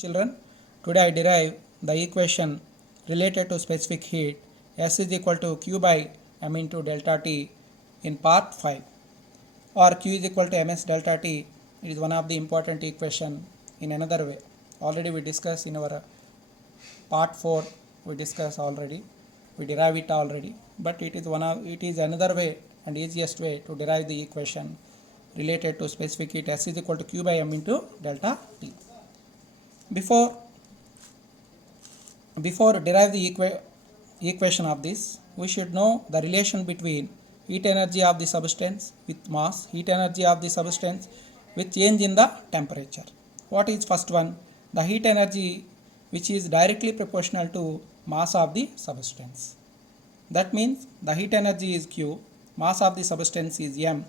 Children, today I derive the equation related to specific heat S is equal to Q by M into delta T in part 5, or Q is equal to MS delta T. It is one of the important equation in another way. Already we discussed in our part 4, we discussed already, we derive it already, but it is another way and easiest way to derive the equation related to specific heat S is equal to Q by M into delta T. Before derive the equation of this, we should know the relation between heat energy of the substance with mass, heat energy of the substance with change in the temperature. What is first one? The heat energy which is directly proportional to mass of the substance. That means the heat energy is Q, mass of the substance is M.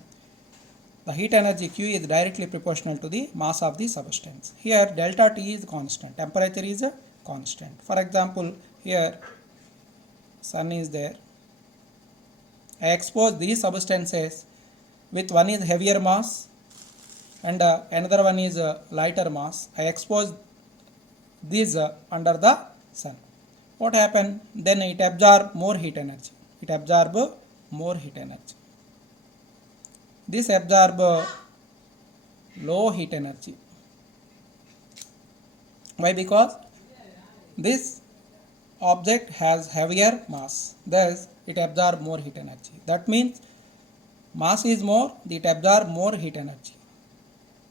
The heat energy Q is directly proportional to the mass of the substance. Here delta T is constant, temperature is a constant. For example, here sun is there. I expose these substances with one is heavier mass and another one is lighter mass. I expose these under the sun. What happened? Then it absorbs more heat energy. It absorbs more heat energy. This absorb low heat energy. Why? Because this object has heavier mass, thus it absorbs more heat energy. That means mass is more, it absorbs more heat energy.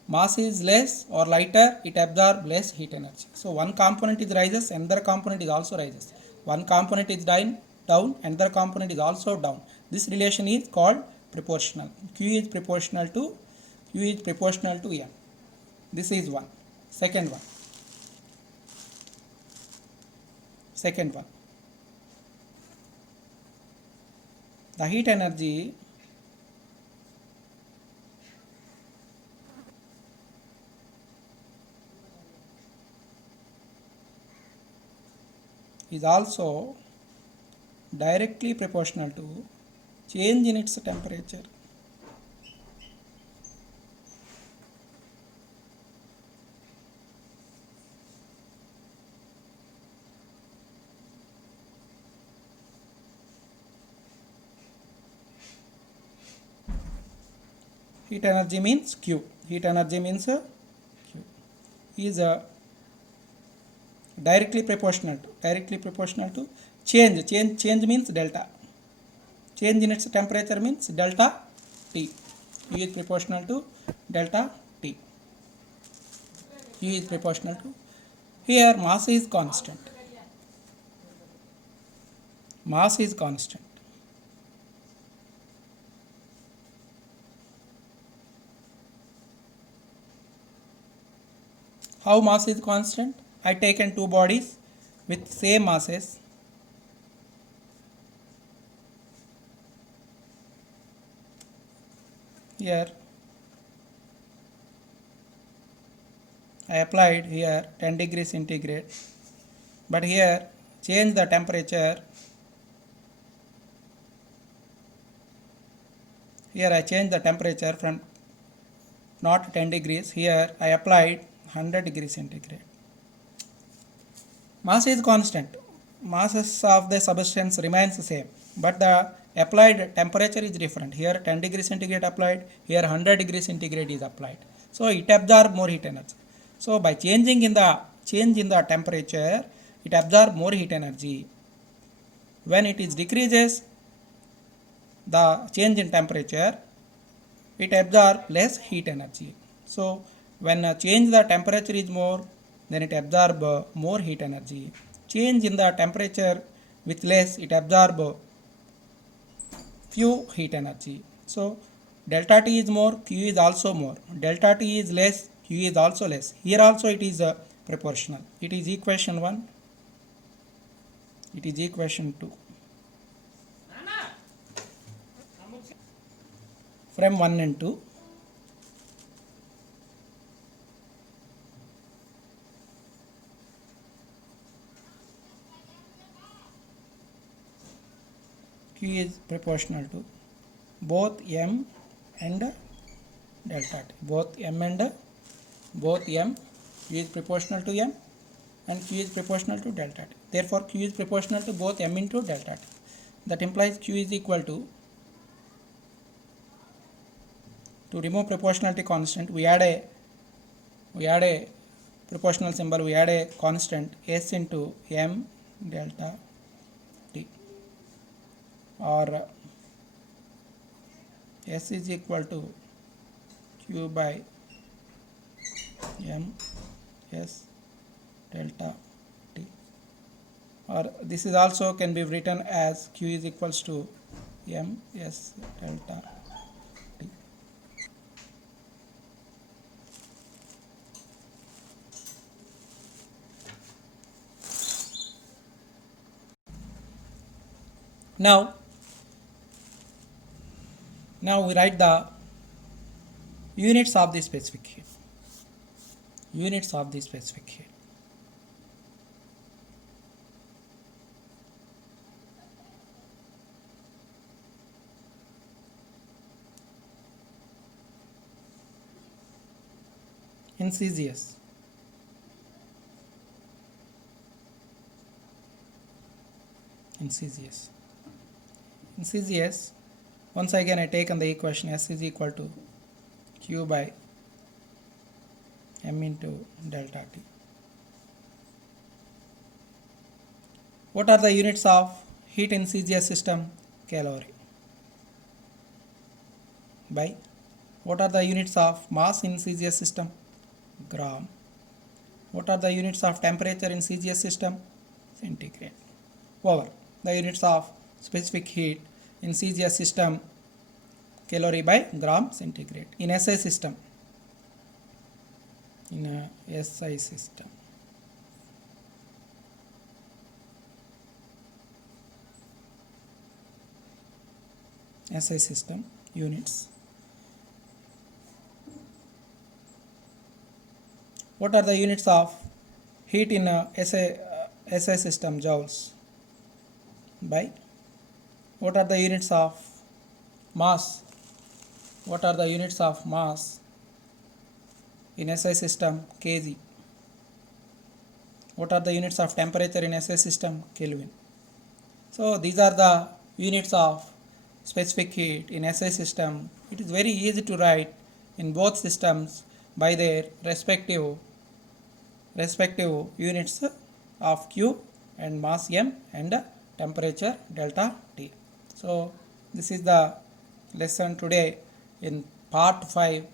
Mass is less or lighter, it absorbs less heat energy. So one component is rises, another component is also rises. One component is down, another component is also down. This relation is called proportional. Q is proportional to M. This is one. Second one. The heat energy is also directly proportional to change in its temperature. Heat energy means Q. Heat energy means Q is directly proportional to change. Change means delta. Change in its temperature means delta T. Q is proportional to delta T. Q is proportional to. Here mass is constant. Mass is constant. How mass is constant? I taken two bodies with same masses. Here I applied here 10 degrees centigrade, but here change the temperature. Here I change the temperature from not 10 degrees. Here I applied 100 degrees centigrade. Mass is constant. Masses of the substance remains the same, but the applied temperature is different. Here 10 degrees centigrade applied, here 100 degrees centigrade is applied. So it absorbs more heat energy. So by change in the temperature, it absorbs more heat energy. When it is decreases the change in temperature, it absorbs less heat energy. So when change the temperature is more, then it absorbs more heat energy. Change in the temperature with less, it absorbs few heat energy. So delta T is more, Q is also more. Delta T is less, Q is also less. Here also it is proportional. It is equation 1. It is equation 2. From 1 and 2. Q is proportional to both M and delta T. Both M Q is proportional to M, and Q is proportional to delta T. Therefore, Q is proportional to both M into delta T. That implies Q is equal to remove proportionality constant, we add a proportional symbol, we add a constant S into M delta T, or S is equal to Q by M S delta T, or this is also can be written as Q is equals to M S delta T. Now we write the units of the specific heat. Units of the specific heat. In CGS. In CGS, once again I take on the equation S is equal to Q by M into delta T. What are the units of heat in CGS system? Calorie. By what are the units of mass in CGS system? Gram. What are the units of temperature in CGS system? Centigrade. Over the units of specific heat in CGS system, calorie by gram centigrade. In SI system, SI system units. What are the units of heat in SI system? Joules. By what are the units of mass? What are the units of mass in SI system? kg. What are the units of temperature in SI system? Kelvin. So these are the units of specific heat in SI system. It is very easy to write in both systems by their respective units of Q and mass M and temperature delta T. So this is the lesson today in part 5,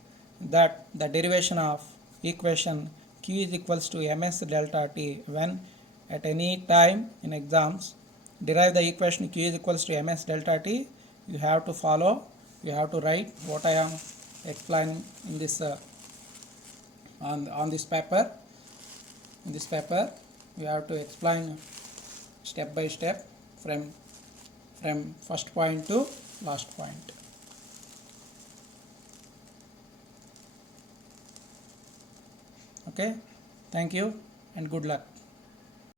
that the derivation of equation Q is equals to ms delta T. When at any time in exams derive the equation Q is equals to ms delta T, you have to write what I am explaining in this on this paper. In this paper we have to explain step by step from first point to last point. Okay, thank you and good luck.